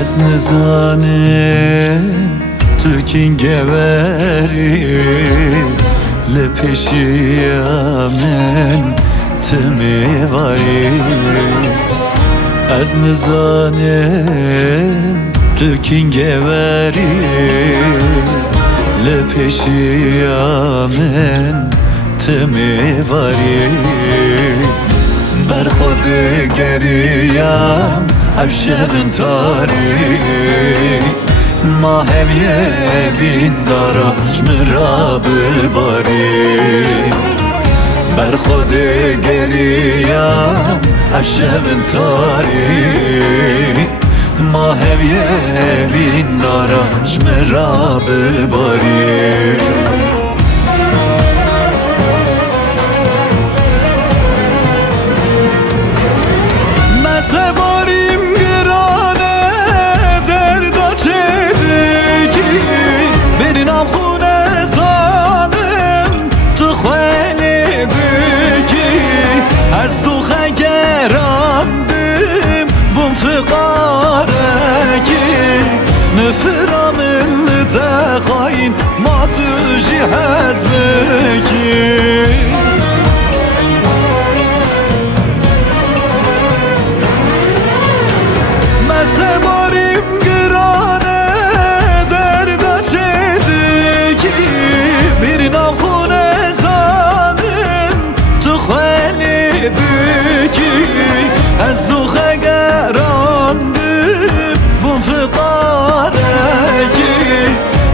از نزانه تو گوری لپشیامن تمیواری از نزانه تو گوری لپشیامن تمیواری بر خود گریم عشق تاری ما هم یوین دارش مرا بباری بر خود گریم عشق تاری ما هم یوین دارش مرا بباری از تو خگراندم بوم فقارکی نفرم التخاين ما تجي حزبکی مزباریم گرانه دردا چیدکی بیرینم خونه زالم تو خیلی دکی از دو خگراندم بوم فقارکی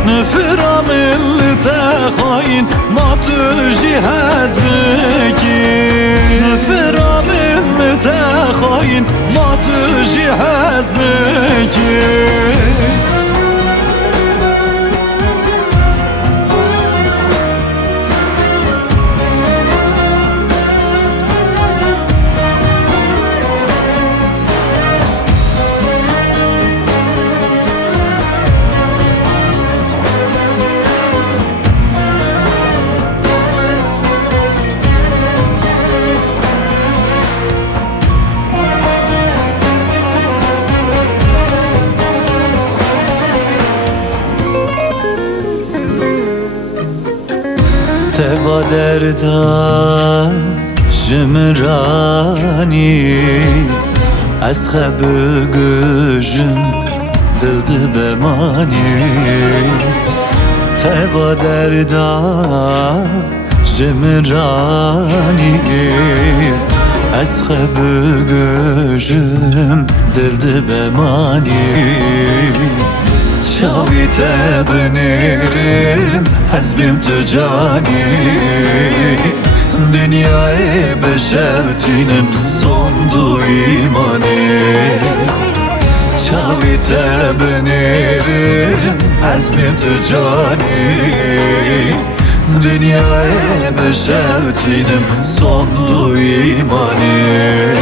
نفرم التخاين ما تجي حزبکی نفرم التخاين ما تجي حزبکی تقدر دا جمرانی از خب گوشم دلد بمانی تقدر دا جمرانی از خب گوشم دلد بمانی شاوی تبنیرم حزبیم تو جانی dünyayı beşertinem sondu imane Çavite benerim azmim tu cani dünyayı beşertinem sondu imane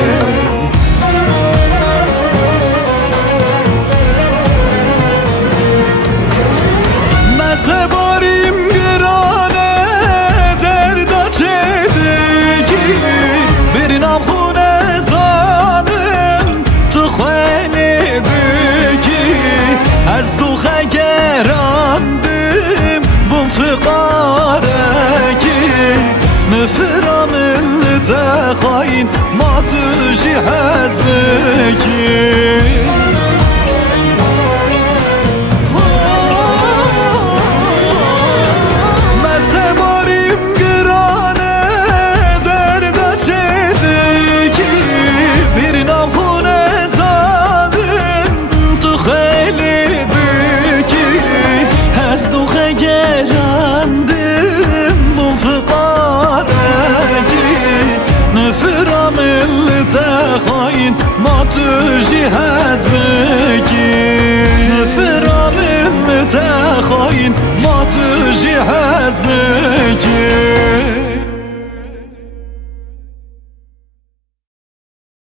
از تو خگراندم بوم فقارکی نفرم التخاين ما تجي حزبکی مزباریم گرانه دردا چیدکی بیرینم خونه زالم تو خیلی از تو خگراندم بوم فقارکی نفرم التخاين ما تجي حزبکی نفرم التخاين ما تجي حزبکی